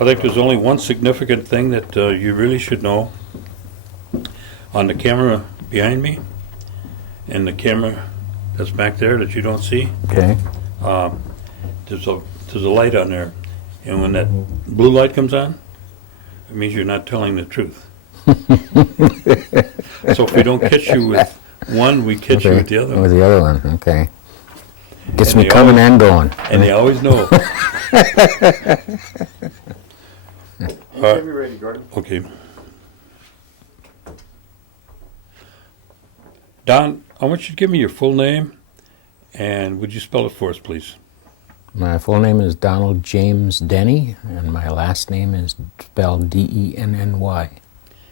I think there's only one significant thing that you really should know. On the camera behind me and the camera that's back there that you don't see, Okay. there's a light on there. And when that blue light comes on, it means you're not telling the truth. So if we don't catch you with one, we catch you with the other With one. the other one, okay. Gets And me they coming and going. And they always know. Anytime you're ready, Gordon. Okay. Don, I want you to give me your full name, and would you spell it for us, please? My full name is Donald James Denny, and my last name is spelled D-E-N-N-Y.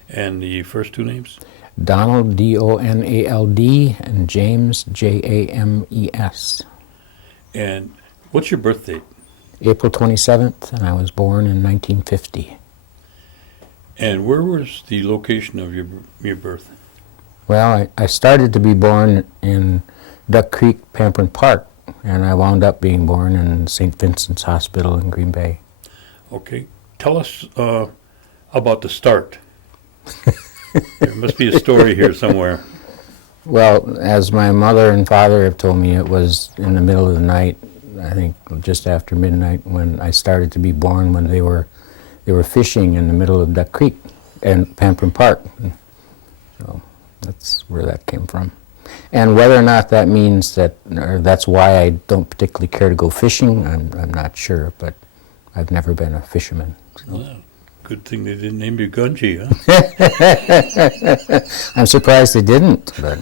And the first two names? Donald, D-O-N-A-L-D, and James, J-A-M-E-S. And what's your birth date? April 27th, and I was born in 1950. And where was the location of your birth? Well, I started to be born in Duck Creek, Pamperin Park, and I wound up being born in St. Vincent's Hospital in Green Bay. Okay. Tell us about the start. There must be a story here somewhere. Well, as my mother and father have told me, it was in the middle of the night, I think just after midnight, when I started to be born, when they were fishing in the middle of Duck Creek and Pamperin Park. So that's where that came from. And whether or not that means that, or that's why I don't particularly care to go fishing, I'm not sure, but I've never been a fisherman. So. Well, good thing they didn't name you Gunji, huh? I'm surprised they didn't, but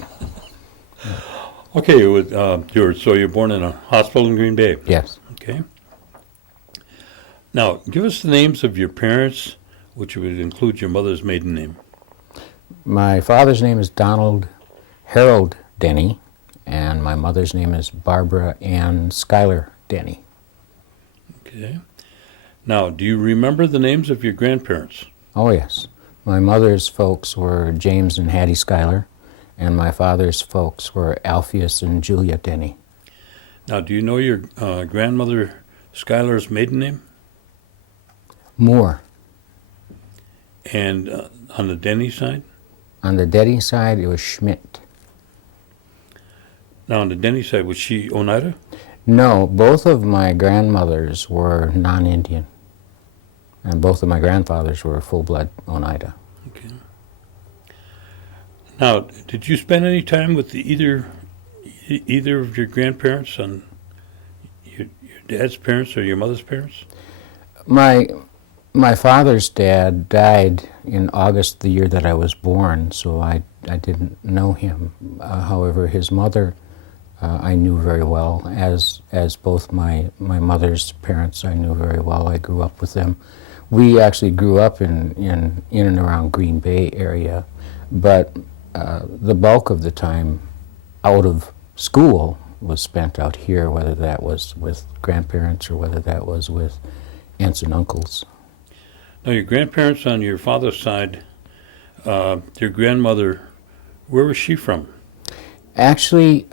Okay, so you're born in a hospital in Green Bay. yes. Okay. Now, give us the names of your parents, which would include your mother's maiden name. My father's name is Donald Harold Denny, and my mother's name is Barbara Ann Schuyler Denny. Okay. Now, do you remember the names of your grandparents? Oh, yes. My mother's folks were James and Hattie Schuyler, and my father's folks were Alpheus and Julia Denny. Now, do you know your grandmother Schuyler's maiden name? Moore. And on the Denny side? On the Denny side, it was Schmidt. Now, on the Denny side, was she Oneida? No, both of my grandmothers were non-Indian, and both of my grandfathers were full-blood Oneida. Okay. Now, did you spend any time with either of your grandparents, on your dad's parents or your mother's parents? My father's dad died in August the year that I was born, so I didn't know him. However, his mother I knew very well, as both my mother's parents I knew very well. I grew up with them. We actually grew up in and around Green Bay area, but the bulk of the time out of school was spent out here, whether that was with grandparents or whether that was with aunts and uncles. Now, your grandparents on your father's side, your grandmother, where was she from? Actually,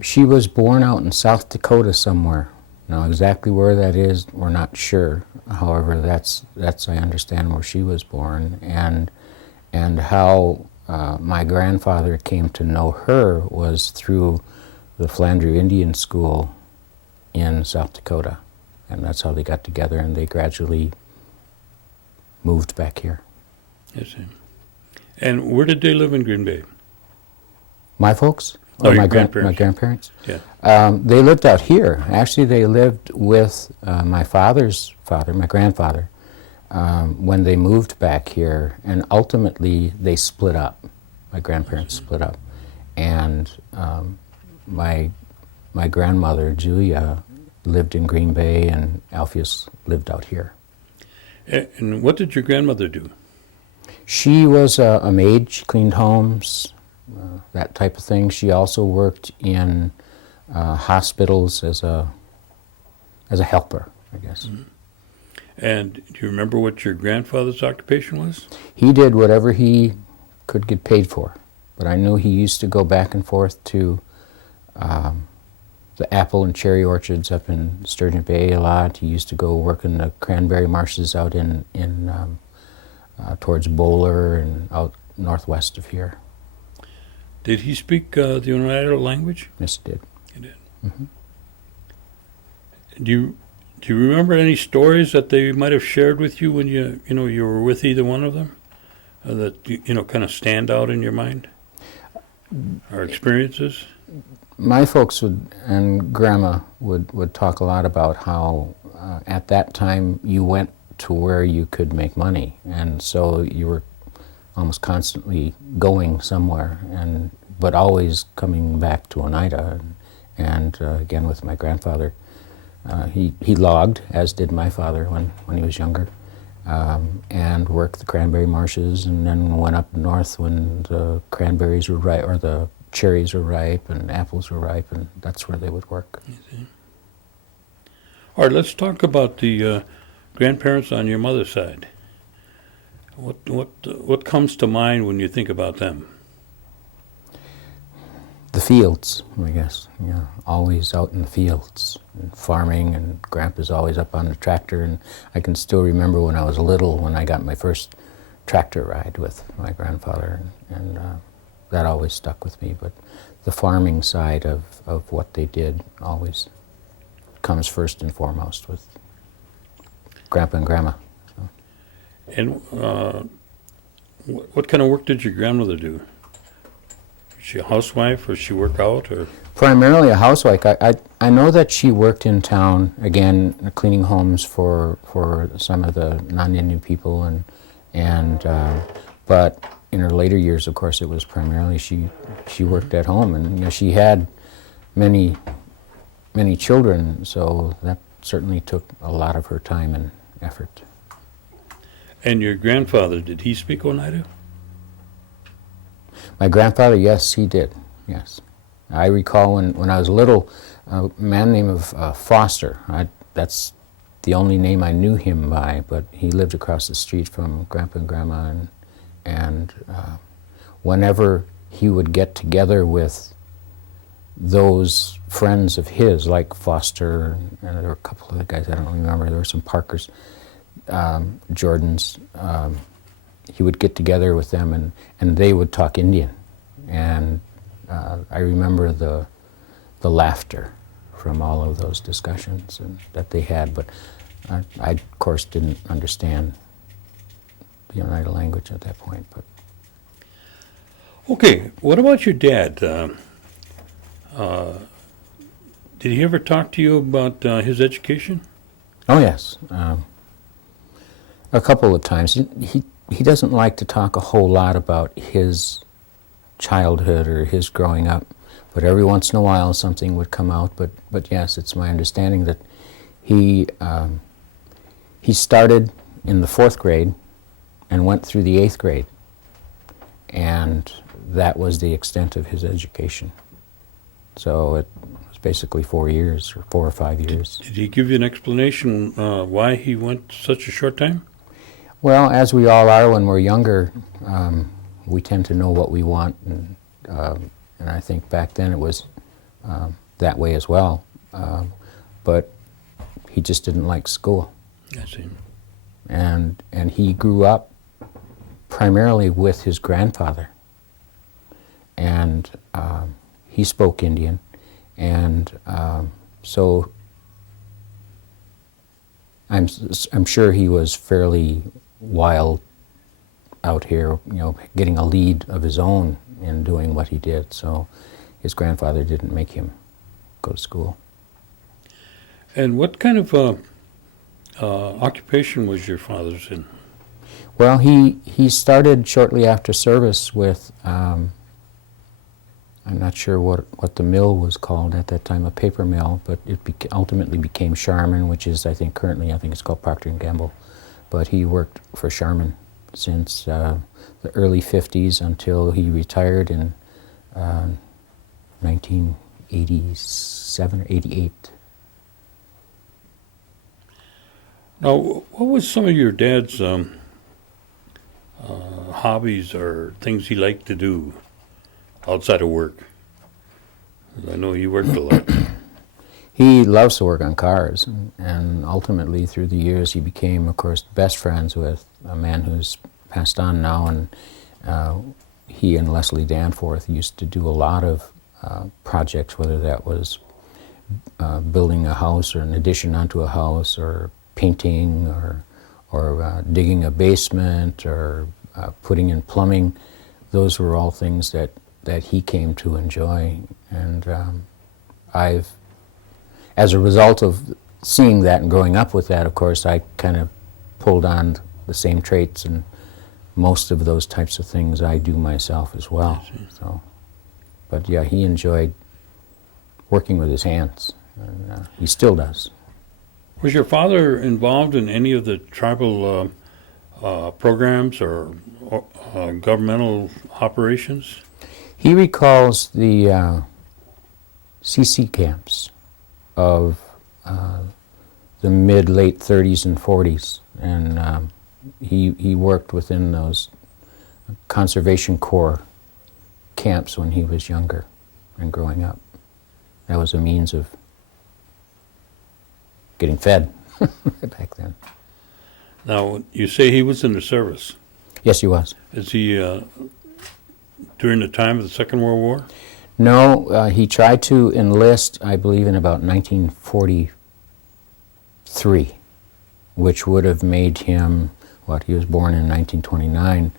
she was born out in South Dakota somewhere. Now, exactly where that is, we're not sure. However, that's I understand where she was born, and how my grandfather came to know her was through the Flandreau Indian School in South Dakota, and that's how they got together, and they gradually moved back here. Yes. And where did they live in Green Bay? My folks? Oh, Or your my grandparents. My grandparents? Yeah. They lived out here. Actually, they lived with my father's father, my grandfather, when they moved back here, and ultimately they split up. My grandparents split up, and my grandmother, Julia, lived in Green Bay, and Alpheus lived out here. And what did your grandmother do? She was a maid. She cleaned homes, that type of thing. She also worked in hospitals as a helper, I guess. Mm-hmm. And do you remember what your grandfather's occupation was? He did whatever he could get paid for, but I knew he used to go back and forth to the apple and cherry orchards up in Sturgeon Bay a lot. He used to go work in the cranberry marshes out in towards Bowler and out northwest of here. Did he speak the United language? Yes, he did. He did. Mm-hmm. Do you remember any stories that they might have shared with you when you were with either one of them, that kind of stand out in your mind, or experiences? My folks and Grandma would talk a lot about how at that time you went to where you could make money, and so you were almost constantly going somewhere, but always coming back to Oneida. And again, with my grandfather, he logged, as did my father when he was younger, and worked the cranberry marshes, and then went up north when the cranberries were ripe, or the cherries were ripe, and apples were ripe, and that's where they would work. All right, let's talk about the grandparents on your mother's side. What comes to mind when you think about them? The fields, I guess. Yeah, always out in the fields and farming, and Grandpa's always up on the tractor. And I can still remember when I was little, when I got my first tractor ride with my grandfather, and that always stuck with me. But the farming side of what they did always comes first and foremost with Grandpa and Grandma. So. And what kind of work did your grandmother do? Was she a housewife, or she work out, or? Primarily a housewife. I know that she worked in town, again, cleaning homes for some of the non-Indian people, but in her later years, of course, it was primarily she worked at home, and she had many children, so that certainly took a lot of her time and effort. And your grandfather, did he speak Oneida? My grandfather, yes, he did, yes. I recall when I was little, a man named Foster, that's the only name I knew him by, but he lived across the street from Grandpa and Grandma, and whenever he would get together with those friends of his, like Foster, and there were a couple of other guys, I don't remember, there were some Parkers, Jordans, he would get together with them, and they would talk Indian. And I remember the laughter from all of those discussions that they had, but I of course didn't understand the Oneida language at that point. But okay, what about your dad? Did he ever talk to you about his education? oh yes, a couple of times. He doesn't like to talk a whole lot about his childhood or his growing up, but every once in a while something would come out. But yes, it's my understanding that he started in the 4th grade and went through the 8th grade, and that was the extent of his education. So it was basically 4 years, or 4 or 5 years. Did he give you an explanation why he went such a short time? Well, as we all are when we're younger, we tend to know what we want, and I think back then it was that way as well. But he just didn't like school. I see. And he grew up primarily with his grandfather, and he spoke Indian, and so I'm sure he was fairly wild out here, getting a lead of his own in doing what he did. So his grandfather didn't make him go to school. And what kind of occupation was your father's in? Well, he started shortly after service with, I'm not sure what the mill was called at that time, a paper mill, but it ultimately became Charmin, which is, I think it's called Procter & Gamble. But he worked for Charmin since the early 50s until he retired in 1987 or 88. Now, what was some of your dad's hobbies or things he liked to do outside of work? I know he worked a lot. He loves to work on cars, and ultimately through the years he became, of course, best friends with a man who's passed on now, and he and Leslie Danforth used to do a lot of projects, whether that was building a house or an addition onto a house, or painting, or digging a basement, or putting in plumbing. Those were all things that he came to enjoy, and I've, as a result of seeing that and growing up with that, of course, I kind of pulled on the same traits, and most of those types of things I do myself as well. So, but yeah, he enjoyed working with his hands, and he still does. Was your father involved in any of the tribal programs or governmental operations? He recalls the CC camps of the mid-late 30s and 40s, and he worked within those Conservation Corps camps when he was younger and growing up. That was a means of getting fed back then. Now, you say he was in the service. Yes, he was. Is he during the time of the Second World War? No, he tried to enlist, I believe, in about 1943, which would have made him, he was born in 1929,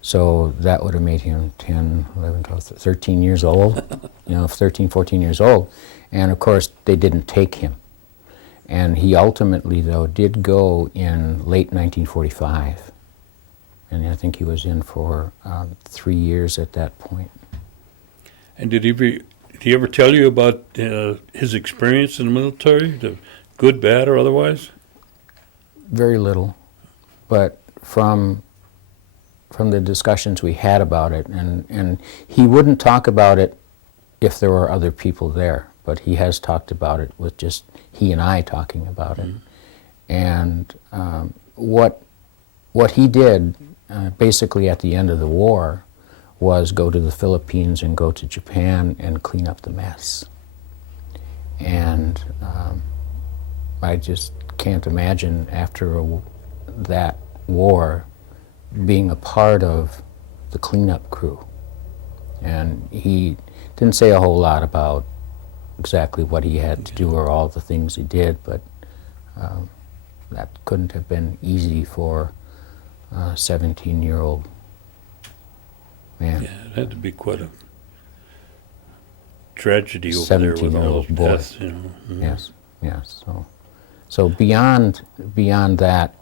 so that would have made him 10, 11, 12, 13 years old, 13, 14 years old. And of course, they didn't take him. And he ultimately, though, did go in late 1945. And I think he was in for 3 years at that point. And did he ever tell you about his experience in the military, the good, bad, or otherwise? Very little, but from the discussions we had about it, and he wouldn't talk about it if there were other people there, but he has talked about it with just he and I talking about it. And what he did basically at the end of the war was go to the Philippines and go to Japan and clean up the mess. And I just can't imagine after that war being a part of the cleanup crew. And he didn't say a whole lot about exactly what he had to do or all the things he did, but that couldn't have been easy for a 17-year-old man. Yeah, it had to be quite a tragedy over there with all those 17-year-old boy. deaths, Yes, yes. So beyond that,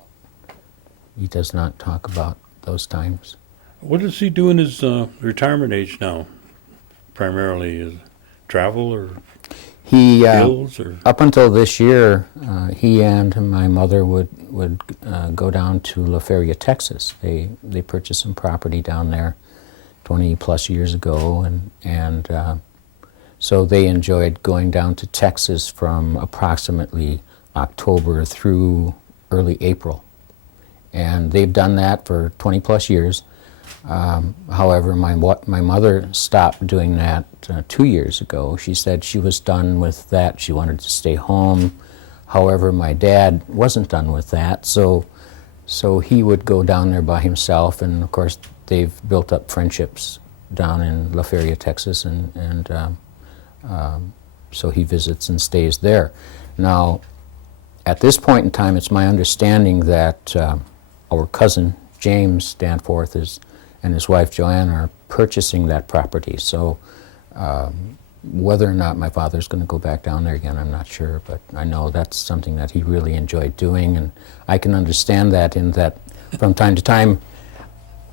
he does not talk about those times. What does he do in his retirement age now? Primarily, is travel or He fields or up until this year, he and my mother would go down to La Feria, Texas. They purchased some property down there 20 plus years ago, and so they enjoyed going down to Texas from approximately October through early April. And they've done that for 20 plus years. However, my mother stopped doing that 2 years ago. She said she was done with that. She wanted to stay home. However, my dad wasn't done with that, so he would go down there by himself, and of course they've built up friendships down in La Feria, Texas, and so he visits and stays there. Now, at this point in time, it's my understanding that our cousin James Danforth and his wife Joanne are purchasing that property. So whether or not my father's going to go back down there again, I'm not sure, but I know that's something that he really enjoyed doing, and I can understand that in that from time to time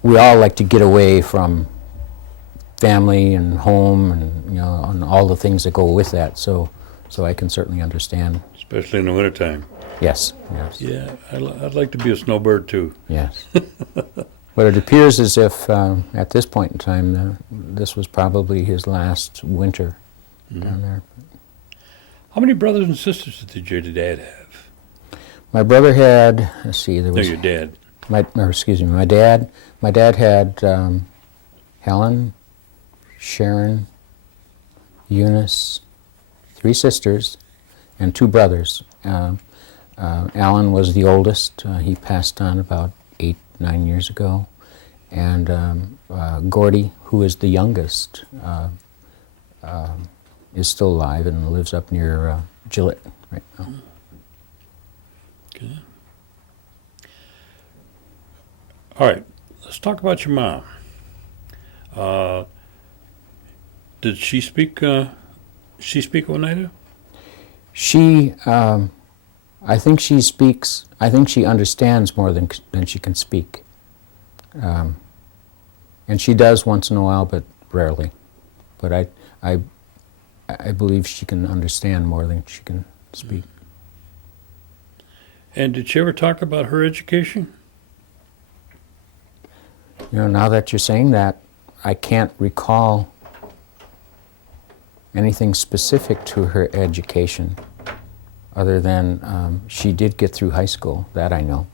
we all like to get away from family and home and and all the things that go with that. So I can certainly understand. especially in the wintertime? Yes. Yeah, I'd like to be a snowbird too. Yes. But it appears as if at this point in time this was probably his last winter down there. How many brothers and sisters did your dad have? My brother had, let's see, there No, was your dad. my dad. My dad had Helen, Sharon, Eunice, 3 sisters, and two brothers. Alan was the oldest. He passed on about 8-9 years ago. And Gordy, who is the youngest, is still alive and lives up near Gillette right now. Okay. All right, let's talk about your mom. Did she speak Oneida? She, I think she speaks, I think she understands more than she can speak. And she does once in a while, but rarely. But I believe she can understand more than she can speak. And did she ever talk about her education? You know, now that you're saying that, I can't recall anything specific to her education other than she did get through high school, that I know.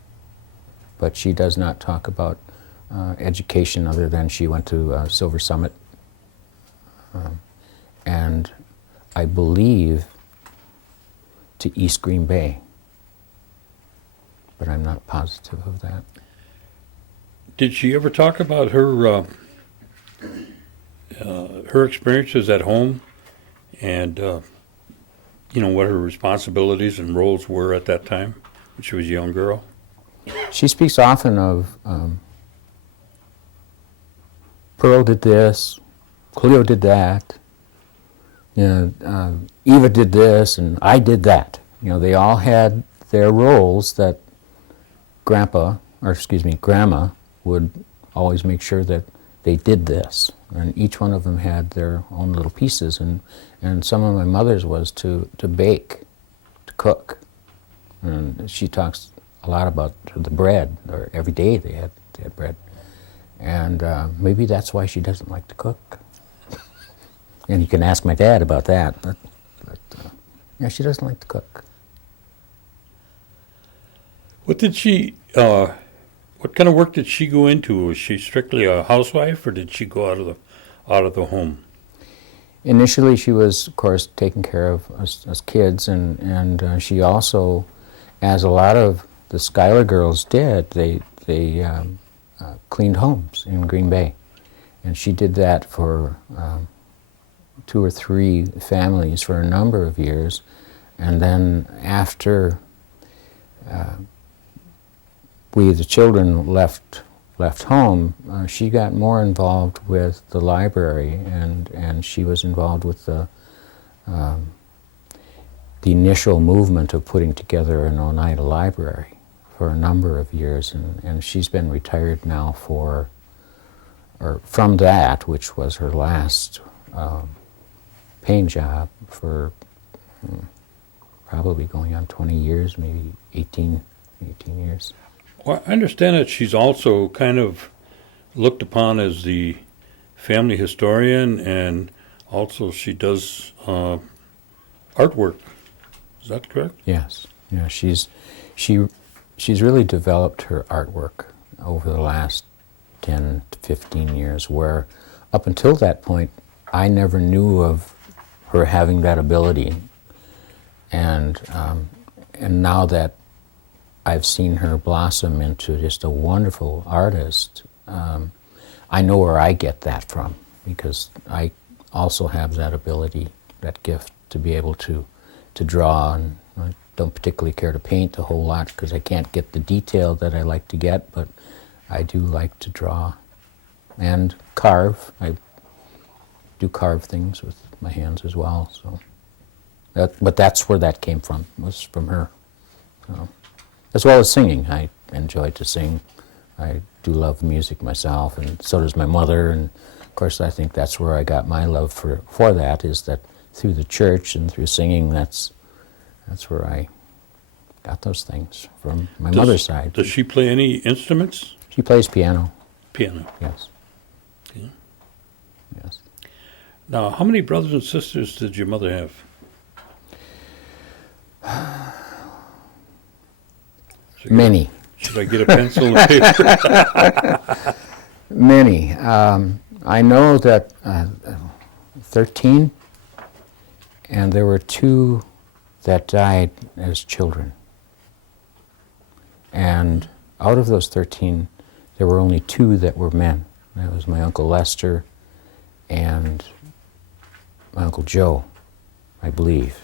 But she does not talk about education other than she went to Silver Summit. And I believe to East Green Bay, but I'm not positive of that. Did she ever talk about her her experiences at home and you know, what her responsibilities and roles were at that time when she was a young girl? She speaks often of Pearl did this, Cleo did that, you know, Eva did this, and I did that. You know, they all had their roles that Grandma would always make sure that they did this. And each one of them had their own little pieces. And some of my mother's was to bake, to cook. And she talks a lot about the bread, or every day they had bread. And maybe that's why she doesn't like to cook. And you can ask my dad about that, but yeah, she doesn't like to cook. What did she, what kind of work did she go into? Was she strictly a housewife, or did she go out of the home? Initially, she was, of course, taking care of us kids, and she also, as a lot of the Schuyler girls did, they cleaned homes in Green Bay, and she did that for 2 or 3 families for a number of years, and then after we, the children, left home, she got more involved with the library, and she was involved with the initial movement of putting together an Oneida library for a number of years, and she's been retired now from that, which was her last paying job, for probably going on 20 years, maybe 18 years. Well, I understand that she's also kind of looked upon as the family historian, and also she does artwork. Is that correct? Yes. Yeah, she's really developed her artwork over the last 10 to 15 years, where up until that point, I never knew of her having that ability. And now that I've seen her blossom into just a wonderful artist, I know where I get that from, because I also have that ability, that gift, to be able to draw. And I don't particularly care to paint a whole lot because I can't get the detail that I like to get, but I do like to draw and carve. I do carve things with my hands as well. So, but that's where that came from, was from her. So, as well as singing. I enjoy to sing. I do love music myself, and so does my mother. And of course, I think that's where I got my love for that, is that through the church and through singing, that's where I got those things from my mother's side. Does she play any instruments? She plays piano. Piano. Yes. Okay. Yes. Now, how many brothers and sisters did your mother have? Many. Should I get a pencil and paper? Many. I know that 13, and there were 2 that died as children. And out of those 13, there were only 2 that were men. That was my Uncle Lester and my Uncle Joe, I believe.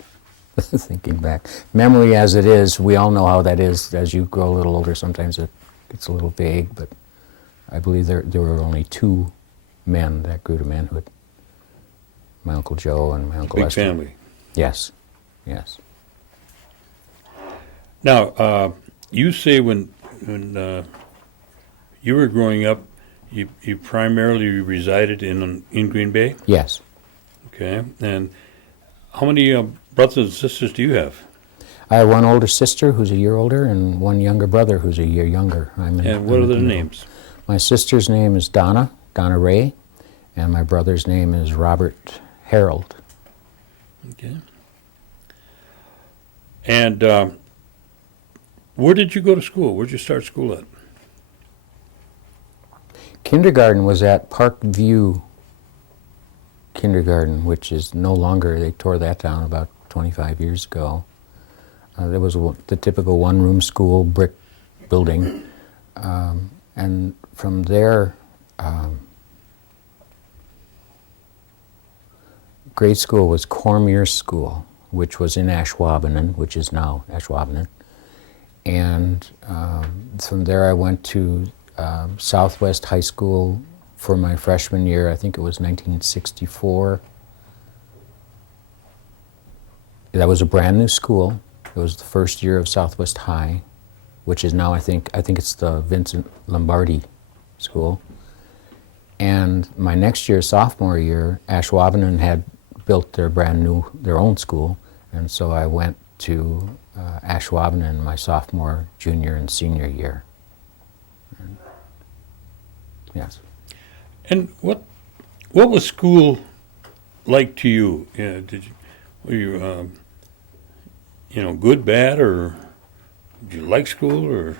Thinking back. Memory as it is, we all know how that is. As you grow a little older, sometimes it gets a little vague, but I believe there were only 2 men that grew to manhood. My Uncle Joe and my Uncle Big Lester. family. Yes, yes. Now, you say when you were growing up, you primarily resided in Green Bay? Yes. Okay. And how many brothers and sisters do you have? I have one older sister who's a year older and one younger brother who's a year younger. And what are their names? My sister's name is Donna Ray, and my brother's name is Robert Harold. Okay. And where did you go to school? Where did you start school at? Kindergarten was at Park View Kindergarten, which is no longer, they tore that down about 25 years ago. There was the typical one-room school, brick building. And from there, grade school was Cormier School, which was in Ashwaubenon, which is now Ashwaubenon. And from there I went to Southwest High School for my freshman year. I think it was 1964. That was a brand new school. It was the first year of Southwest High, which is now I think it's the Vincent Lombardi School. And my next year, sophomore year, Ashwaubenon had built their own school, and so I went to Ashwaubenon my sophomore, junior, and senior year. And, yes. And what was school like to you? Were you good, bad, or did you like school, or?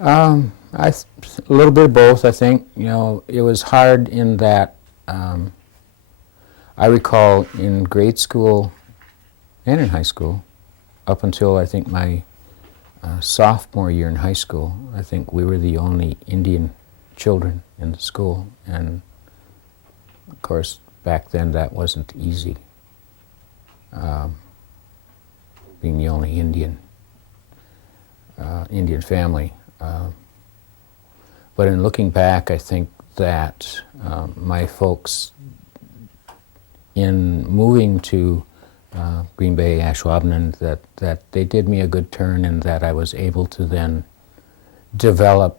A little bit of both, I think. It was hard in that I recall in grade school and in high school, up until I think my sophomore year in high school, I think we were the only Indian children in the school. And of course, back then that wasn't easy, being the only Indian family. But in looking back, I think that my folks, in moving to Green Bay, Ashwaubenon, that they did me a good turn, and that I was able to then develop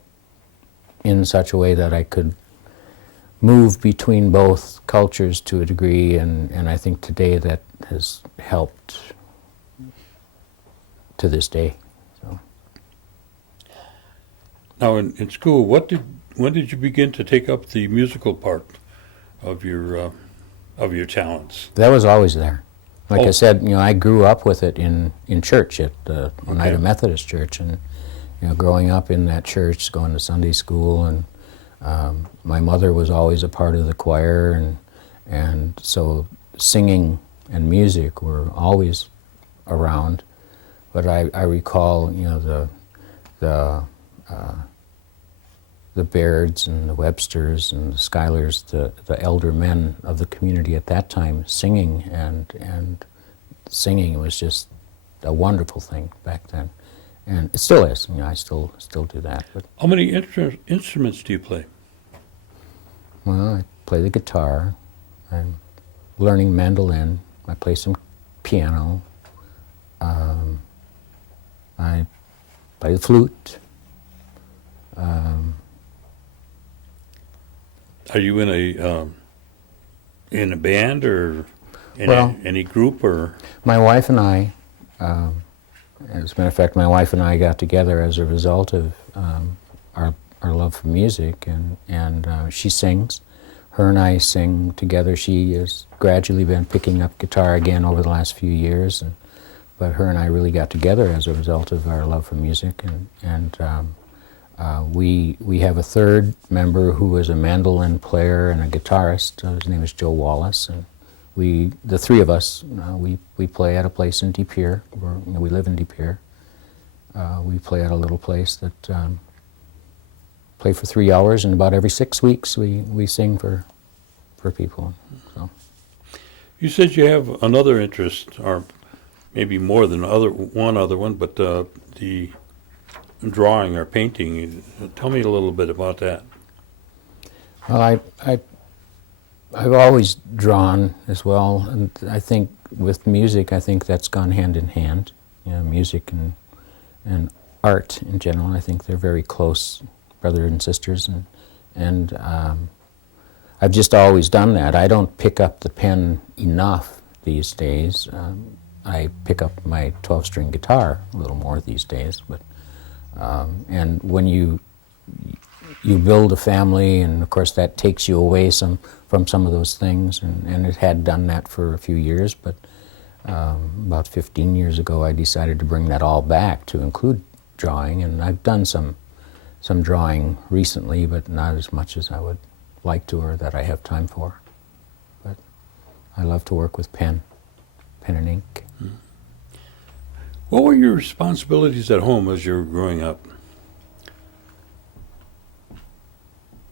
in such a way that I could move between both cultures to a degree, and I think today that has helped to this day. So. Now, in school, when did you begin to take up the musical part of your talents? That was always there. Like I Oh. said, I grew up with it in church at the Oneida Okay. Methodist Church, and growing up in that church, going to Sunday school, and my mother was always a part of the choir, and so singing and music were always around. But I recall, the Bairds and the Websters and the Schylers, the elder men of the community at that time, singing, and singing was just a wonderful thing back then, and it still is. I still do that. But How many instruments do you play? well, I play the guitar. I'm learning mandolin. I play some piano. I play the flute. Are you in a band or in Well- any group, or? My wife and I, as a matter of fact, my wife and I got together as a result of our love for music, and she sings. Her and I sing together. She has gradually been picking up guitar again over the last few years, but her and I really got together as a result of our love for music, and we have a third member who is a mandolin player and a guitarist. His name is Joe Wallace, and the three of us, we play at a place in De Pere. We live in De Pere. We play at a little place that play for 3 hours, and about every 6 weeks we sing for people. So. You said you have another interest, or maybe more than one other one, but the drawing or painting. Tell me a little bit about that. Well, I've always drawn as well, and I think with music, I think that's gone hand in hand. You know, music and art in general, I think they're very close brother and sisters, and I've just always done that. I don't pick up the pen enough these days. I pick up my 12-string guitar a little more these days, but and when you build a family, and of course that takes you away from some of those things, and it had done that for a few years, but about 15 years ago I decided to bring that all back to include drawing, and I've done some drawing recently, but not as much as I would like to or that I have time for. But I love to work with pen and ink. What were your responsibilities at home as you were growing up?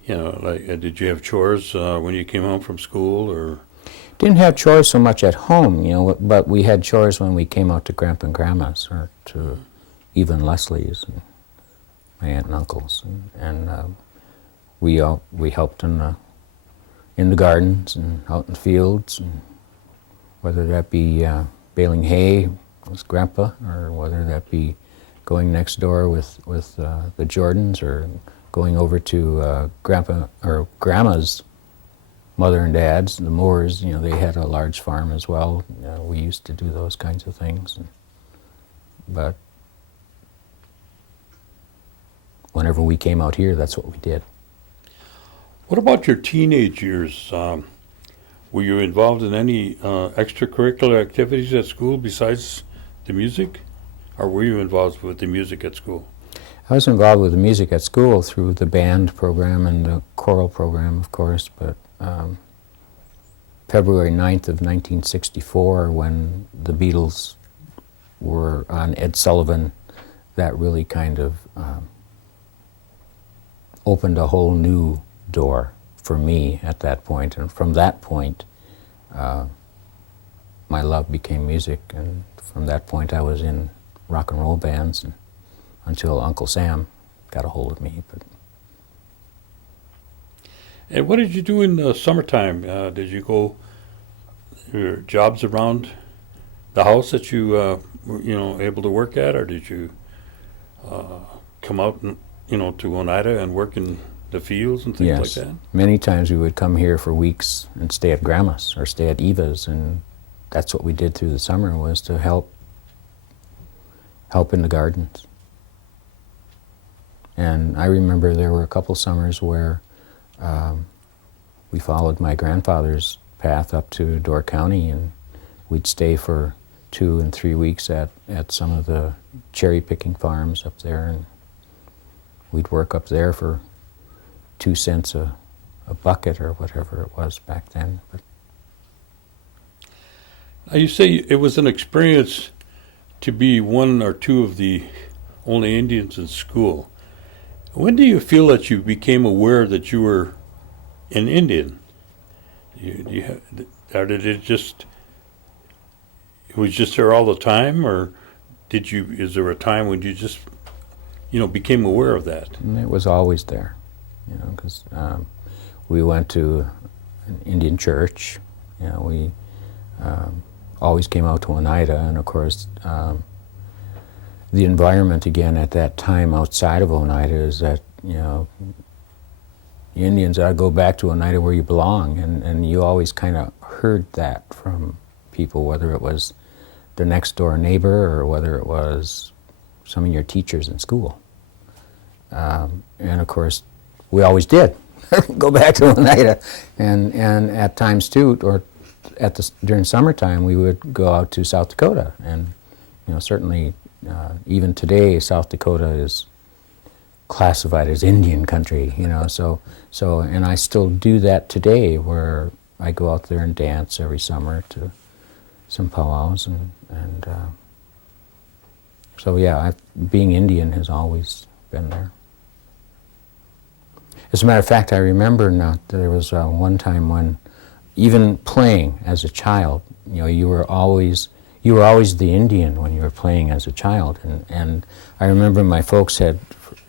You know, like, did you have chores when you came home from school, or? Didn't have chores so much at home, you know, but we had chores when we came out to Grandpa and Grandma's, or to even Leslie's, and my aunt and uncles, and we helped in the gardens and out in the fields, and whether that be baling hay with Grandpa, or whether that be going next door with the Jordans, or going over to Grandpa or Grandma's mother and dad's, the Moores. You know, they had a large farm as well. We used to do those kinds of things, but whenever we came out here, that's what we did. What about your teenage years? Were you involved in any extracurricular activities at school besides the music? Or were you involved with the music at school? I was involved with the music at school through the band program and the choral program, of course, but February 9th of 1964, when the Beatles were on Ed Sullivan, that really kind of opened a whole new door for me at that point, and from that point my love became music, and from that point I was in rock and roll bands until Uncle Sam got a hold of me. And what did you do in the summertime? Did you go your jobs around the house that you were able to work at, or did you come out and to Oneida and work in the fields and things like that? Many times we would come here for weeks and stay at Grandma's or stay at Eva's, and that's what we did through the summer, was to help in the gardens. And I remember there were a couple summers where we followed my grandfather's path up to Door County, and we'd stay for 2 and 3 weeks at some of the cherry picking farms up there, and we'd work up there for 2 cents a bucket or whatever it was back then. But now you say it was an experience to be one or two of the only Indians in school. When do you feel that you became aware that you were an Indian? Or did it was just there all the time, or is there a time when you just became aware of that? And it was always there, because we went to an Indian church. We always came out to Oneida, and of course the environment again at that time outside of Oneida is that the Indians ought to go back to Oneida where you belong, and you always kind of heard that from people, whether it was the next door neighbor or whether it was some of your teachers in school. And of course we always did go back to Oneida, and at times too, or during summertime, we would go out to South Dakota, and certainly even today South Dakota is classified as Indian country, so and I still do that today, where I go out there and dance every summer to some powwows, and so yeah, being Indian has always been there. As a matter of fact, I remember now there was one time when, even playing as a child, you were always the Indian when you were playing as a child, and I remember my folks had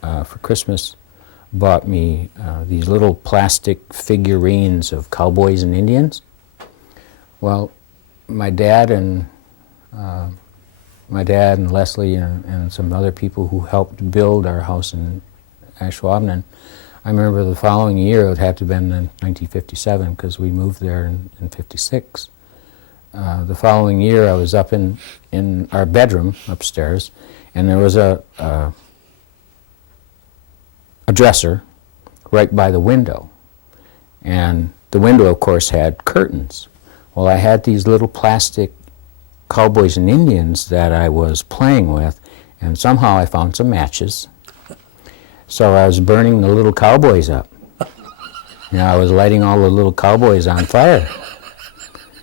for Christmas bought me these little plastic figurines of cowboys and Indians. Well, my dad and Leslie and some other people who helped build our house in Ashwaubenon, I remember the following year, it would have to have been in 1957 because we moved there in 56. The following year I was up in our bedroom upstairs, and there was a dresser right by the window. And the window, of course, had curtains. Well, I had these little plastic cowboys and Indians that I was playing with, and somehow I found some matches. So I was burning the little cowboys up. I was lighting all the little cowboys on fire.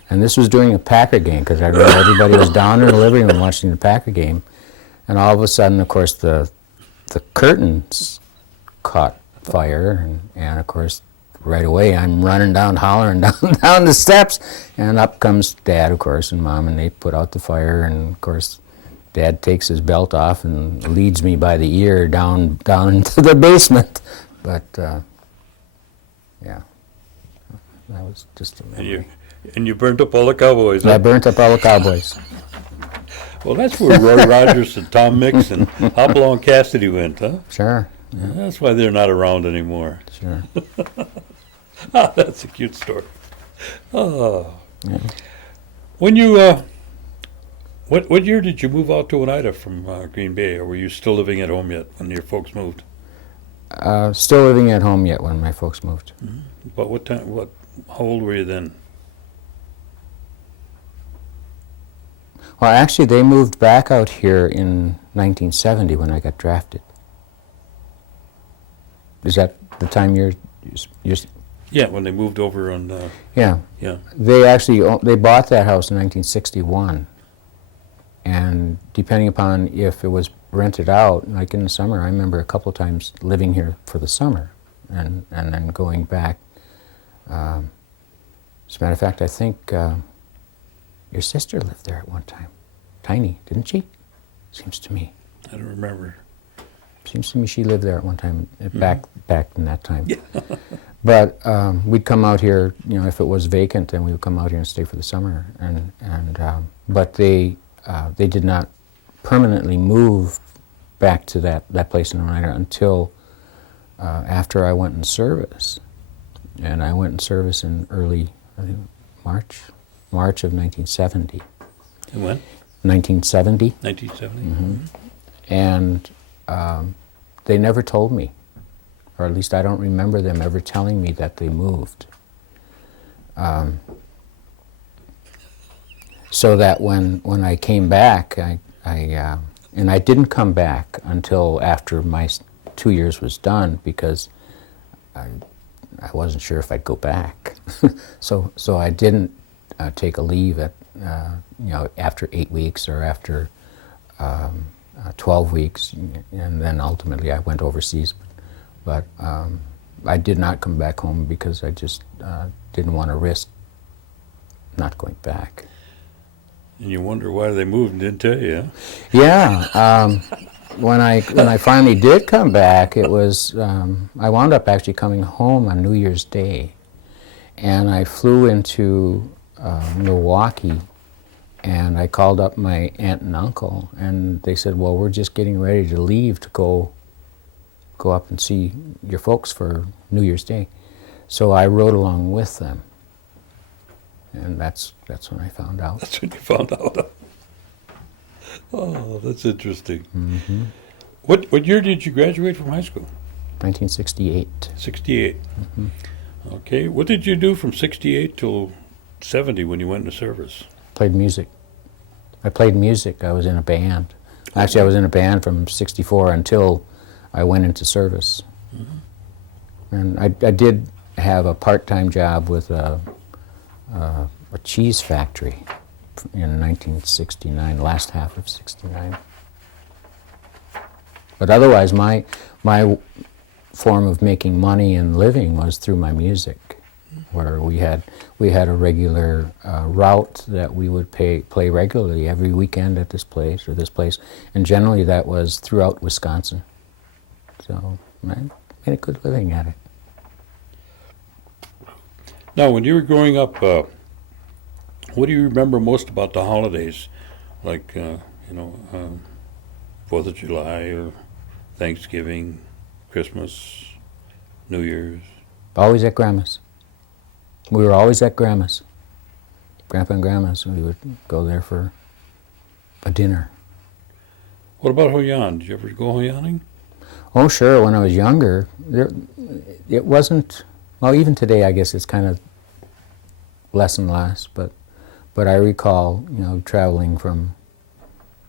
And this was during a Packer game, because I remember everybody was down in the living room watching the Packer game. And all of a sudden, of course, the curtains caught fire, and of course, right away, I'm running down, hollering down the steps, and up comes Dad, of course, and Mom, and they put out the fire, and of course, Dad takes his belt off and leads me by the ear down into the basement. But, yeah, that was just a memory. And you burnt up all the cowboys, huh? I burnt up all the cowboys. Well, that's where Roy Rogers and Tom Mix and Hopalong Cassidy went, huh? Sure. Yeah. That's why they're not around anymore. Sure. That's a cute story. Oh. Yeah. When you, what year did you move out to Oneida from Green Bay, or were you still living at home yet when your folks moved? Still living at home yet when my folks moved. Mm-hmm. But what time? How old were you then? Well, actually, they moved back out here in 1970 when I got drafted. Is that the time you're Yeah, when they moved over on. Yeah. Yeah. They bought that house in 1961, and depending upon if it was rented out, like in the summer, I remember a couple of times living here for the summer, and then going back. As a matter of fact, I think your sister lived there at one time, Tiny, didn't she? Seems to me. I don't remember. Seems to me she lived there at one time, back in that time. Yeah. But we'd come out here, if it was vacant, then we would come out here and stay for the summer. But they did not permanently move back to that place in Oneida until after I went in service. And I went in service in early, I think, March of 1970. And when? 1970. 1970. Mm-hmm. And they never told me, or at least I don't remember them ever telling me that they moved. So that when I came back, and I didn't come back until after my 2 years was done, because I wasn't sure if I'd go back. So I didn't take a leave at after 8 weeks or after 12 weeks, and then ultimately I went overseas. But I did not come back home because I just didn't want to risk not going back. And you wonder why they moved and didn't tell you, huh? Yeah. When I finally did come back, it was I wound up actually coming home on New Year's Day, and I flew into Milwaukee, and I called up my aunt and uncle, and they said, "Well, we're just getting ready to leave to go up and see your folks for New Year's Day." So I rode along with them, and that's when I found out. That's when you found out. Oh, that's interesting. Mm-hmm. What year did you graduate from high school? 1968. 68. Mm-hmm. Okay. What did you do from 68 till 70 when you went into service? Played music. I played music. I was in a band. Actually, I was in a band from 64 until I went into service. Mm-hmm. And I did have a part-time job with a cheese factory in 1969, last half of '69. But otherwise, my form of making money and living was through my music, where we had a regular route that we would play regularly every weekend at this place or this place, and generally that was throughout Wisconsin. So I made a good living at it. Now, when you were growing up, what do you remember most about the holidays? Like, 4th of July or Thanksgiving, Christmas, New Year's? Always at Grandma's. We were always at Grandma's. Grandpa and Grandma's. We would go there for a dinner. What about Hoyan? Did you ever go Hoyaning? Oh, sure. When I was younger, it wasn't. Well, even today, I guess it's kind of less and less. But I recall, traveling from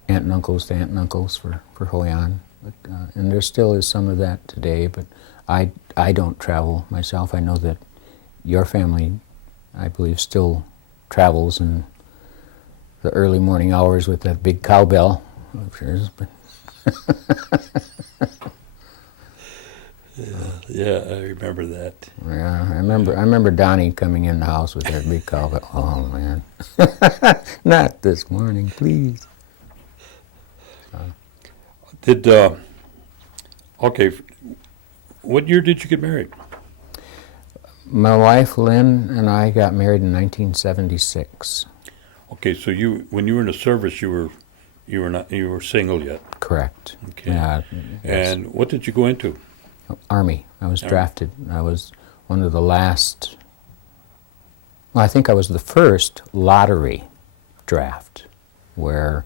aunt and uncles to aunt and uncles for Hoyan. And there still is some of that today. But I don't travel myself. I know that your family, I believe, still travels in the early morning hours with that big cowbell of yours. But Yeah, I remember that. yeah, I remember Donnie coming in the house with that big cowbell. Oh man, not this morning, please. Okay, what year did you get married? My wife Lynn and I got married in 1976. Okay, so when you were in the service, you were single yet. Correct. Okay. Yeah. Yes. And what did you go into? Army. I was Army. drafted. I was one of the last. Well, I think I was the first lottery draft, where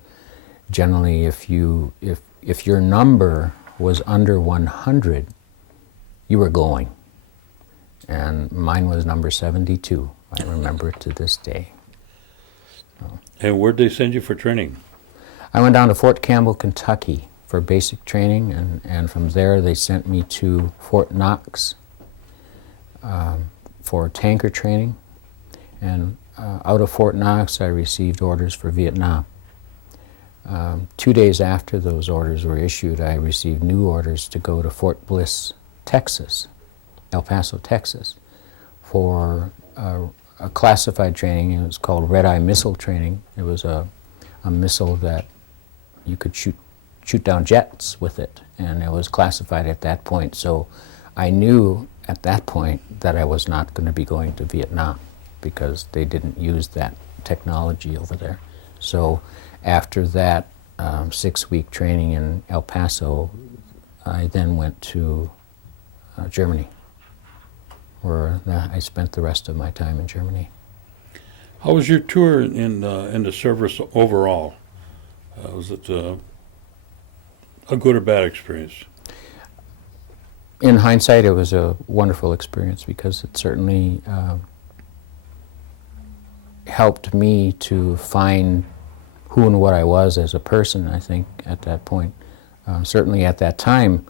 generally if your number was under 100, you were going. And mine was number 72. I remember it to this day. And where'd they send you for training? I went down to Fort Campbell, Kentucky for basic training, and from there they sent me to Fort Knox for tanker training. And out of Fort Knox I received orders for Vietnam. 2 days after those orders were issued, I received new orders to go to Fort Bliss, Texas, El Paso, Texas, for a classified training. It was called Red Eye Missile Training. It was a missile that you could shoot down jets with it, and it was classified at that point. So I knew at that point that I was not going to be going to Vietnam because they didn't use that technology over there. So after that 6-week training in El Paso, I then went to Germany, where I spent the rest of my time in Germany. How was your tour in the service overall? Was it a good or bad experience? In hindsight, it was a wonderful experience because it certainly helped me to find who and what I was as a person, I think, at that point. Certainly at that time,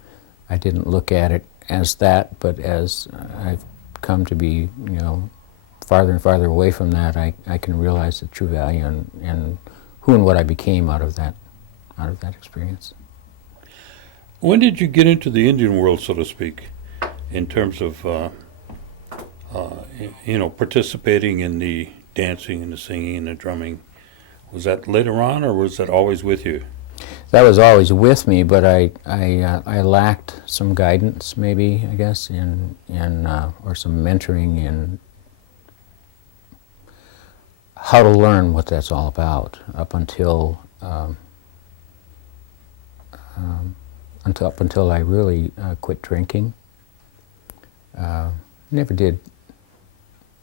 I didn't look at it as that, but as I've come to be, farther and farther away from that, I can realize the true value and who and what I became out of that experience. When did you get into the Indian world, so to speak, in terms of participating in the dancing and the singing and the drumming? Was that later on, or was that always with you? That was always with me, but I lacked some guidance, maybe, I guess, or some mentoring in how to learn what that's all about up until I really quit drinking. Never did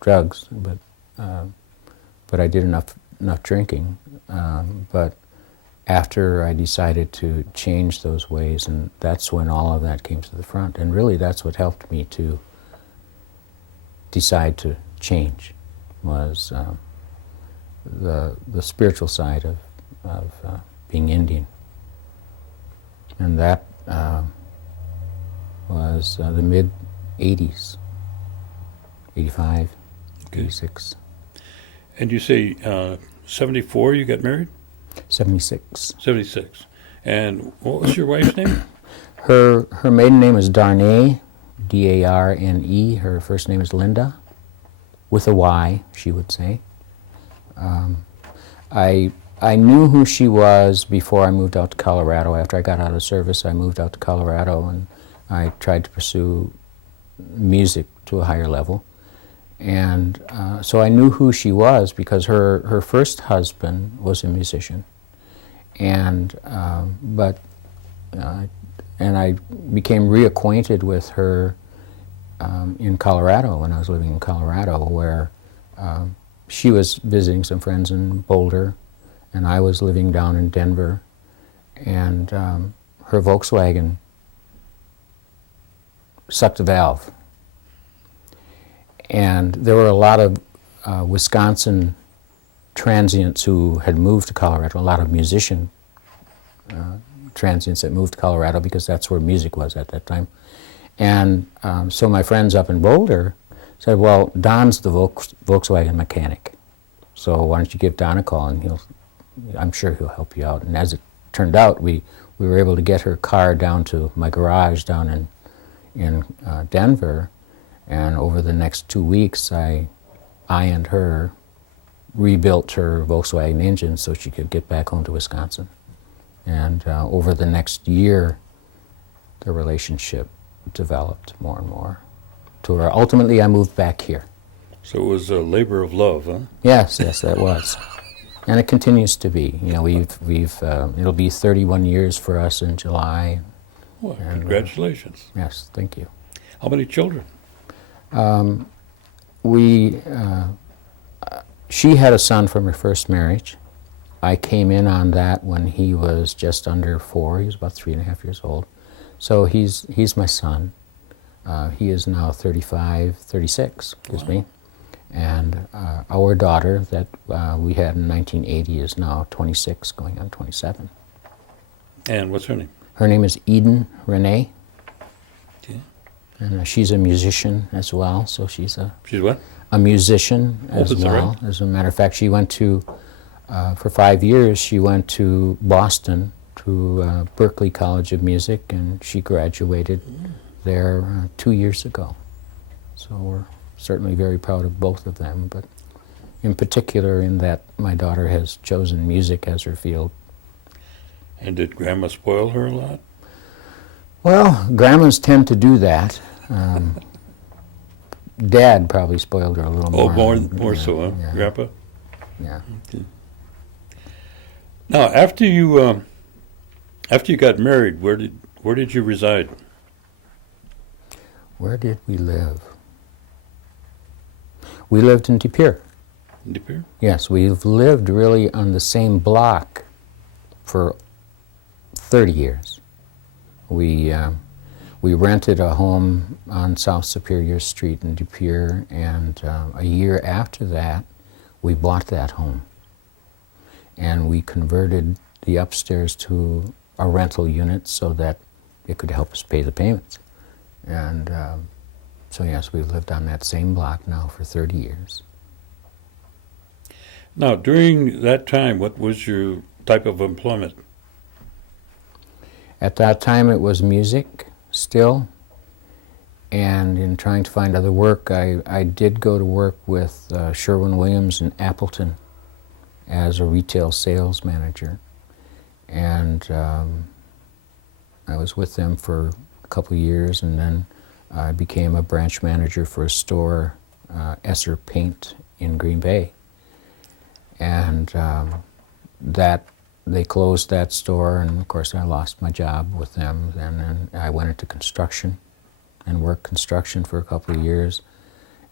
drugs, but I did enough drinking. But after I decided to change those ways, and that's when all of that came to the front. And really, that's what helped me to decide to change, was the spiritual side of being Indian. And that was the mid-'80s, 85, Okay. 86. And you say 74 you got married? 76. 76. And what was your wife's name? Her maiden name is Darnay, D-A-R-N-E. Her first name is Linda, with a Y, she would say. I knew who she was before I moved out to Colorado. After I got out of service, I moved out to Colorado, and I tried to pursue music to a higher level. And so I knew who she was because her first husband was a musician. And and I became reacquainted with her in Colorado when I was living in Colorado, where she was visiting some friends in Boulder, and I was living down in Denver. And her Volkswagen sucked a valve. And there were a lot of Wisconsin transients who had moved to Colorado, a lot of musician transients that moved to Colorado because that's where music was at that time. And so my friends up in Boulder said, well, Don's the Volkswagen mechanic, so why don't you give Don a call and I'm sure he'll help you out. And as it turned out, we were able to get her car down to my garage down in Denver, and over the next 2 weeks I and her rebuilt her Volkswagen engine so she could get back home to Wisconsin. And over the next year, the relationship developed more and more to where ultimately I moved back here. So it was a labor of love, huh? Yes, that was. And it continues to be. You know, it'll be 31 years for us in July. Well, And, congratulations. Yes, thank you. How many children? She had a son from her first marriage. I came in on that when he was just under 4. He was about 3.5 years old. So he's my son. He is now 36, excuse me. And our daughter that we had in 1980 is now 26, going on 27. And what's her name? Her name is Eden Renee. Okay. And she's a musician as well, so she's She's what? a musician as is that well. right? As a matter of fact, she went to, for 5 years, she went to Boston, to Berklee College of Music, and she graduated there 2 years ago. So we're certainly very proud of both of them, but in particular in that my daughter has chosen music as her field. And did Grandma spoil her a lot? Well, grandmas tend to do that. Dad probably spoiled her a little Oh, more. more so, huh? Yeah. Grandpa? Yeah. Now, after you got married, where did you reside? Where did we live? We lived in De Pere. In De Pere? Yes, we've lived really on the same block for 30 years. We rented a home on South Superior Street in De Pere, and a year after that, we bought that home. And we converted the upstairs to a rental unit so that it could help us pay the payments. And so yes, we've lived on that same block now for 30 years. Now, during that time, what was your type of employment? At that time it was music still, and in trying to find other work, I did go to work with Sherwin-Williams in Appleton as a retail sales manager. And I was with them for a couple of years, and then I became a branch manager for a store, Esser Paint in Green Bay. And they closed that store, and of course I lost my job with them. And then I went into construction and worked construction for a couple of years.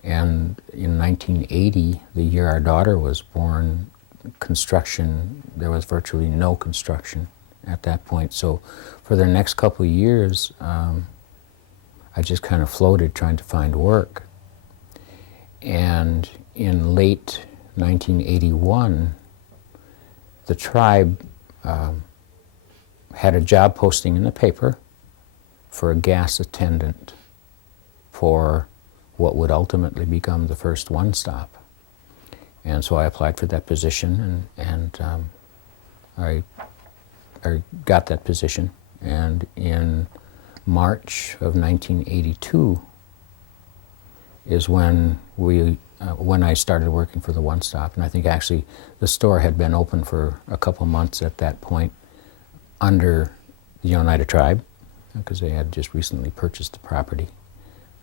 And in 1980, the year our daughter was born, there was virtually no construction at that point. So for the next couple of years, I just kind of floated trying to find work. And in late 1981, the tribe had a job posting in the paper for a gas attendant for what would ultimately become the first one stop. And so I applied for that position, and I got that position. And in March of 1982 is when I started working for the One Stop. And I think actually the store had been open for a couple months at that point under the Oneida Tribe, because they had just recently purchased the property.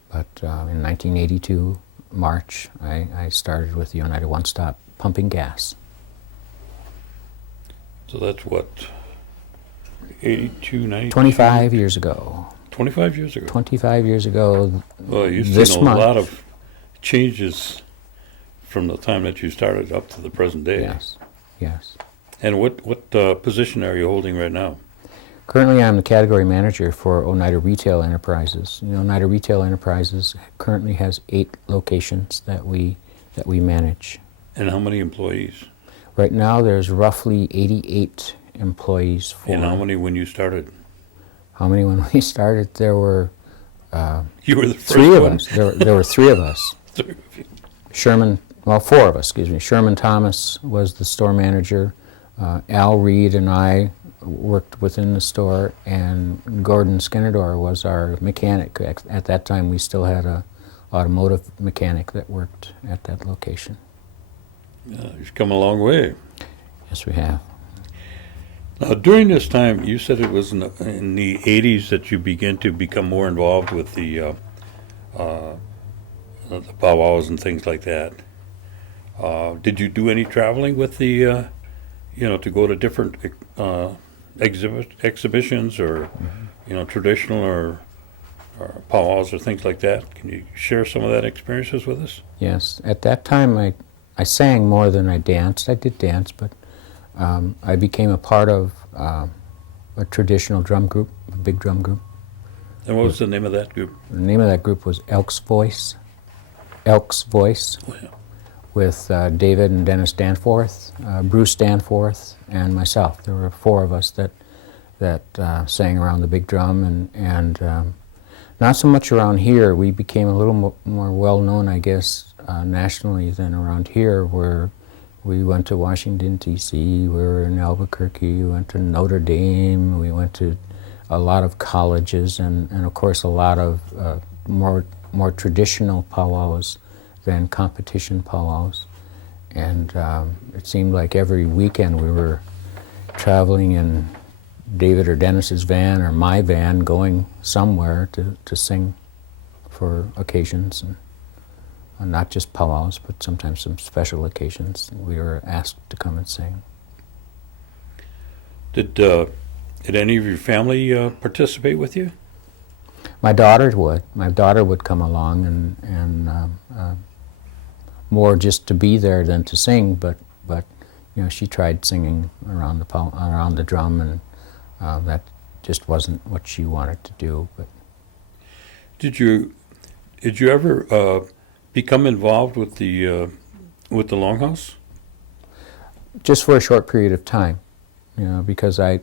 But in 1982, March, I started with the Oneida One Stop pumping gas. So that's what, 82, 92? 25 years ago. 25 years ago. 25 years ago Well, you've this seen a month. lot of changes from the time that you started up to the present day. Yes, yes. And what position are you holding right now? Currently, I'm the category manager for Oneida Retail Enterprises. Oneida Retail Enterprises currently has 8 locations that we manage. And how many employees? Right now, there's roughly 88 employees. For And how many when you started? How many when we started? There were You were the first 3 of one? us. There were 3 of us. Sherman, well, 4 of us, excuse me. Sherman Thomas was the store manager. Al Reed and I worked within the store, and Gordon Skinnador was our mechanic. At that time, we still had a automotive mechanic that worked at that location. You've come a long way. Yes, we have. Now, during this time, you said it was in the 80s that you began to become more involved with the powwows and things like that. Did you do any traveling with the, to go to different exhibitions or, traditional or powwows or things like that? Can you share some of that experiences with us? Yes, at that time I sang more than I danced. I did dance, but I became a part of a traditional drum group, a big drum group. And what was the name of that group? The name of that group was Elk's Voice. Elk's Voice, Oh, yeah. with David and Dennis Danforth, Bruce Danforth, and myself. There were 4 of us that sang around the big drum, and not so much around here. We became a little more well-known, I guess, nationally than around here, where we went to Washington, D.C., we were in Albuquerque, we went to Notre Dame, we went to a lot of colleges, and of course a lot of more traditional powwows than competition powwows. And it seemed like every weekend we were traveling in David or Dennis's van or my van, going somewhere to sing for occasions, and not just powwows, but sometimes some special occasions. We were asked to come and sing. Did any of your family participate with you? My daughter would. My daughter would come along, and more just to be there than to sing. But she tried singing around the drum, and that just wasn't what she wanted to do. But Did you ever become involved with the Longhouse? just for a short period of time, because that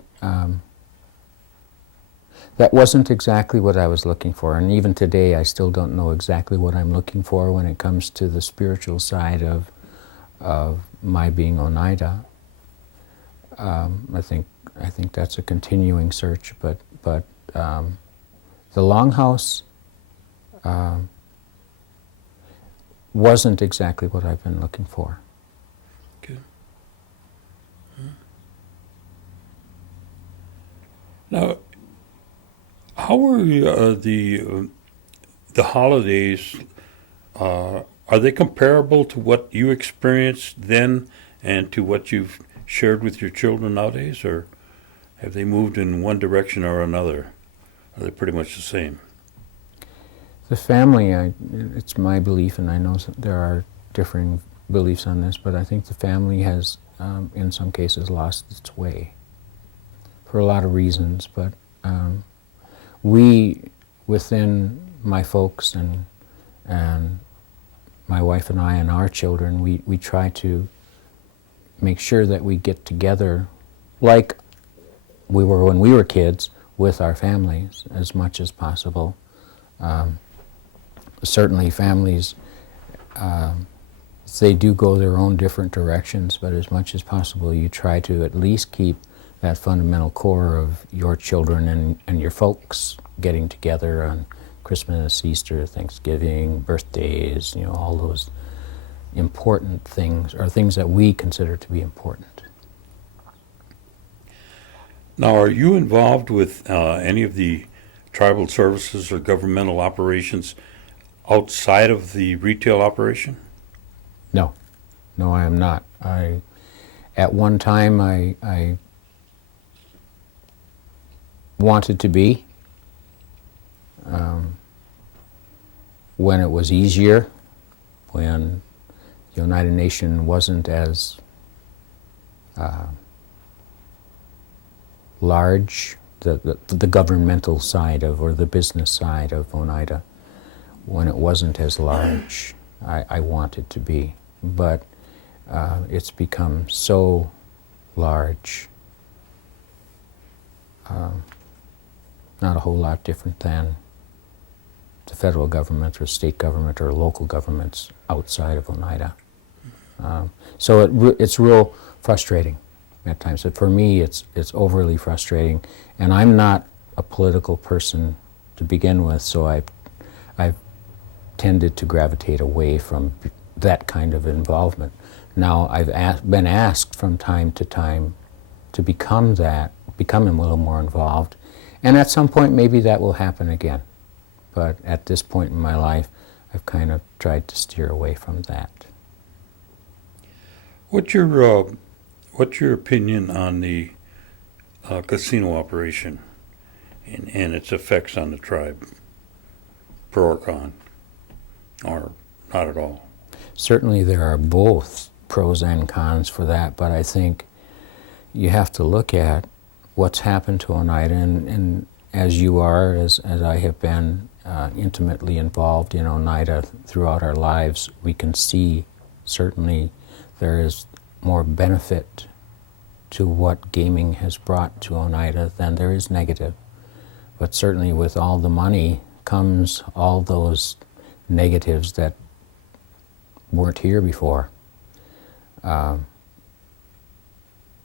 wasn't exactly what I was looking for. And even today, I still don't know exactly what I'm looking for when it comes to the spiritual side of my being Oneida. I think that's a continuing search, but the Longhouse wasn't exactly what I've been looking for. Okay. Now, how were the holidays? Are they comparable to what you experienced then and to what you've shared with your children nowadays, or have they moved in one direction or another? Are they pretty much the same? The family, it's my belief, and I know there are differing beliefs on this, but I think the family has, in some cases, lost its way for a lot of reasons. But we, within my folks and my wife and I and our children, we try to make sure that we get together like we were when we were kids with our families as much as possible. Certainly families they do go their own different directions, but as much as possible you try to at least keep that fundamental core of your children and your folks getting together on Christmas, Easter, Thanksgiving, birthdays, all those important things, or things that we consider to be important. Now, are you involved with any of the tribal services or governmental operations outside of the retail operation? No, I am not. At one time, I wanted to be, when it was easier, when the United Nations wasn't as large, the governmental side of, or the business side of Oneida, when it wasn't as large, I wanted to be. But it's become so large, not a whole lot different than the federal government or state government or local governments outside of Oneida. So it's real frustrating at times. So for me, it's overly frustrating, and I'm not a political person to begin with, so I've tended to gravitate away from that kind of involvement. Now, I've been asked from time to time to become a little more involved, and at some point maybe that will happen again. But at this point in my life, I've kind of tried to steer away from that. What's your opinion on the casino operation and its effects on the tribe? Pro or con? Or not at all? Certainly there are both pros and cons for that, but I think you have to look at what's happened to Oneida, and as you are, as I have been intimately involved in Oneida throughout our lives, we can see certainly there is more benefit to what gaming has brought to Oneida than there is negative. But certainly with all the money comes all those negatives that weren't here before. And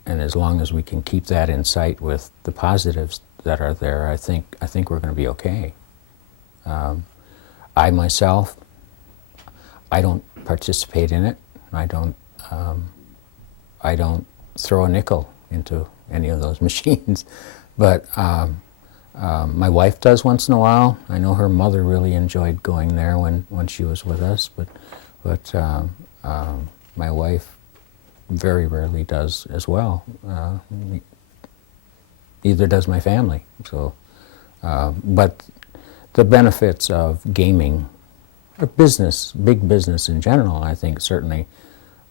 as long as we can keep that in sight with the positives that are there, I think we're going to be okay. I myself, I don't participate in it. I don't throw a nickel into any of those machines, but my wife does once in a while. I know her mother really enjoyed going there when she was with us, but my wife very rarely does as well. Neither does my family. So, but the benefits of gaming, or business, big business in general, I think certainly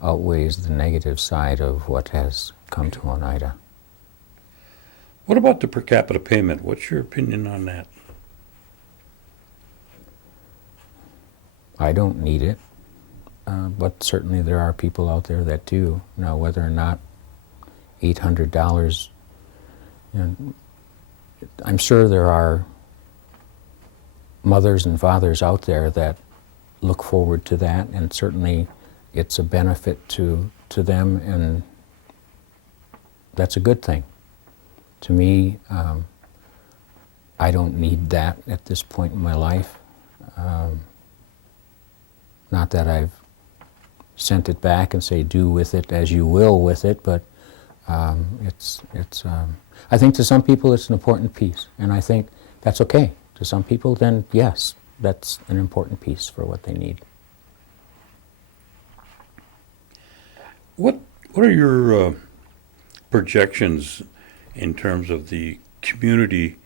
outweighs the negative side of what has come to Oneida. What about the per capita payment? What's your opinion on that? I don't need it, but certainly there are people out there that do. Now, whether or not $800, I'm sure there are mothers and fathers out there that look forward to that, and certainly it's a benefit to them, and that's a good thing. To me, I don't need that at this point in my life. Not that I've sent it back and say, do with it as you will with it, but I think to some people it's an important piece, and I think that's okay. To some people, then yes, that's an important piece for what they need. What are your projections in terms of the community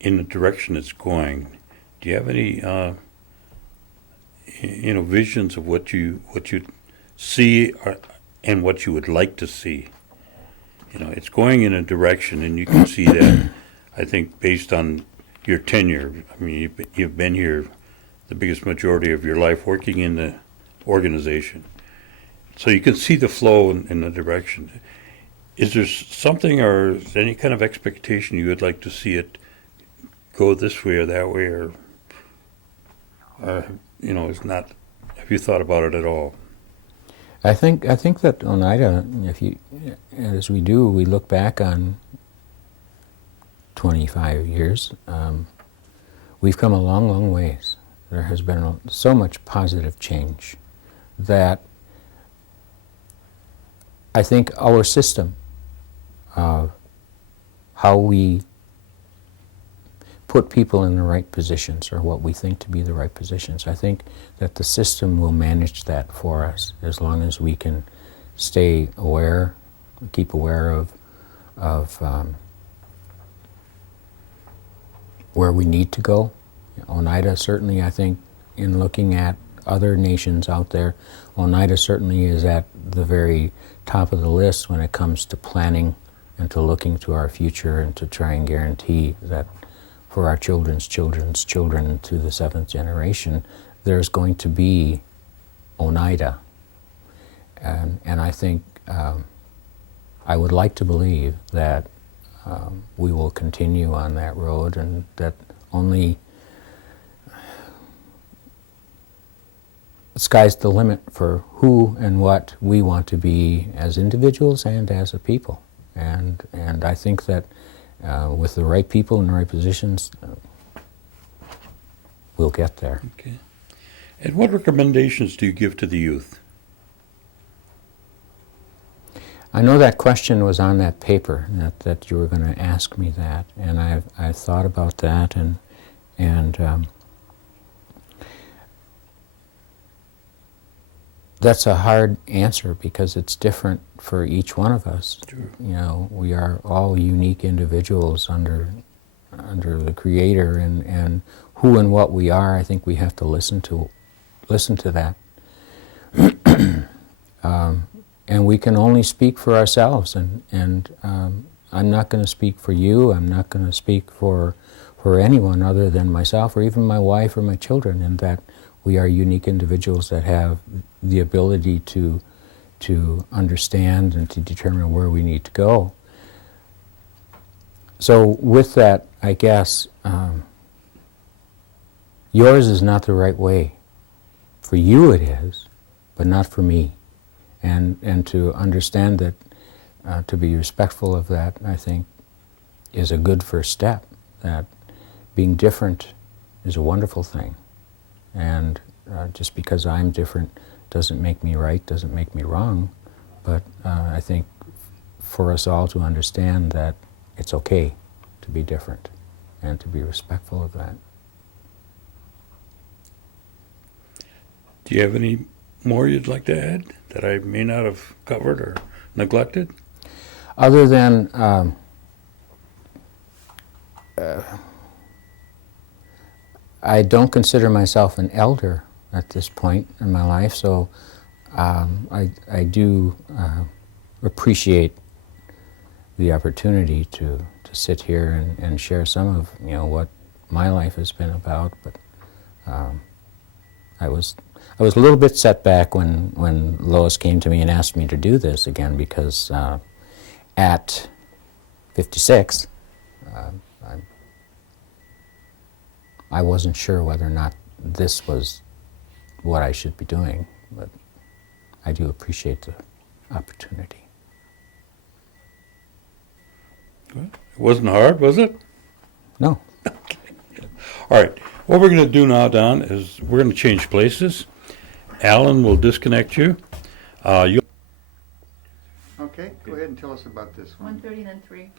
in the direction it's going? Do you have any visions of what you see and what you would like to see? It's going in a direction, and you can see that, I think, based on your tenure. I mean, you've been here the biggest majority of your life working in the organization. So you can see the flow in the direction. Is there something or any kind of expectation you would like to see it go this way or that way, or it's not? Have you thought about it at all? I think that Oneida, as we do, we look back on 25 years. We've come a long, long ways. There has been so much positive change that I think our system of how we put people in the right positions, or what we think to be the right positions, I think that the system will manage that for us as long as we can stay aware, keep aware of where we need to go. Oneida certainly, I think, in looking at other nations out there, Oneida certainly is at the very top of the list when it comes to planning and to looking to our future and to try and guarantee that for our children's children's children to the 7th generation, there's going to be Oneida. And I think I would like to believe that we will continue on that road, and that only the sky's the limit for who and what we want to be as individuals and as a people. And I think that with the right people in the right positions, we'll get there. Okay. And what recommendations do you give to the youth? I know that question was on that paper, that you were going to ask me that, and I've thought about that, and that's a hard answer because it's different for each one of us. Sure. You know, we are all unique individuals under the Creator, and who and what we are, I think we have to listen to that. And we can only speak for ourselves, and I'm not going to speak for you, I'm not going to speak for anyone other than myself or even my wife or my children, and that we are unique individuals that have the ability to understand and to determine where we need to go. So with that, I guess, yours is not the right way. For you it is, but not for me. And to understand that, to be respectful of that, I think, is a good first step. That being different is a wonderful thing. And just because I'm different doesn't make me right, doesn't make me wrong. But I think for us all to understand that it's okay to be different and to be respectful of that. Do you have any more you'd like to add that I may not have covered or neglected? Other than I don't consider myself an elder at this point in my life, so I do appreciate the opportunity to sit here and share some of what my life has been about. But I was a little bit set back when Lois came to me and asked me to do this again, because at 56, I wasn't sure whether or not this was what I should be doing, but I do appreciate the opportunity. Good. It wasn't hard, was it? No. Okay. All right. What we're going to do now, Don, is we're going to change places. Alan will disconnect you. You. Okay, go ahead and tell us about this one. 1:30 and then 3.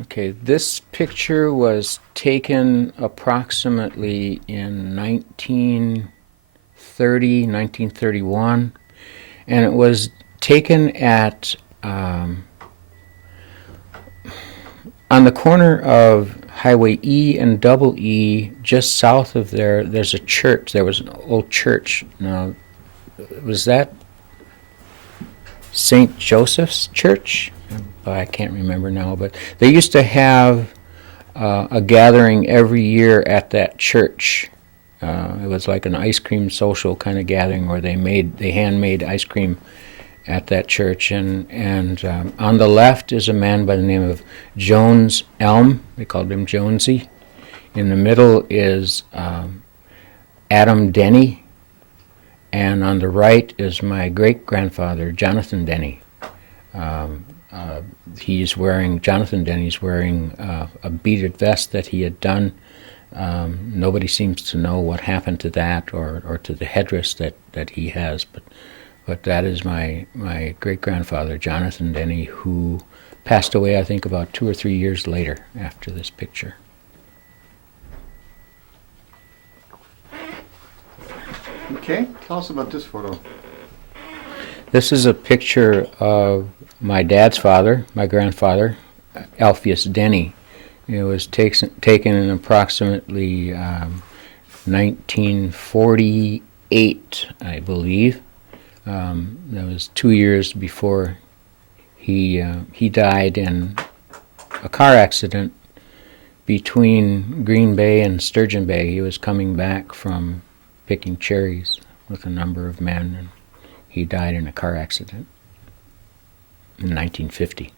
Okay, this picture was taken approximately in 1930, 1931, and it was taken at on the corner of Highway E and Double E, just south of there. There's a church. There was an old church. Now, was that St. Joseph's Church? I can't remember now, but they used to have a gathering every year at that church. It was like an ice cream social kind of gathering where they handmade ice cream at that church. And on the left is a man by the name of Jones Elm. They called him Jonesy. In the middle is Adam Denny, and And on the right is my great-grandfather, Jonathan Denny. Jonathan Denny's wearing a beaded vest that he had done. Nobody seems to know what happened to that or to the headdress that he has, but that is my great-grandfather, Jonathan Denny, who passed away, I think, about 2 or 3 years later after this picture. Okay, tell us about this photo. This is a picture of my dad's father, my grandfather, Alpheus Denny. It was taken in approximately 1948, I believe. That was 2 years before he died in a car accident between Green Bay and Sturgeon Bay. He was coming back from picking cherries with a number of men, and he died in a car accident in 1950.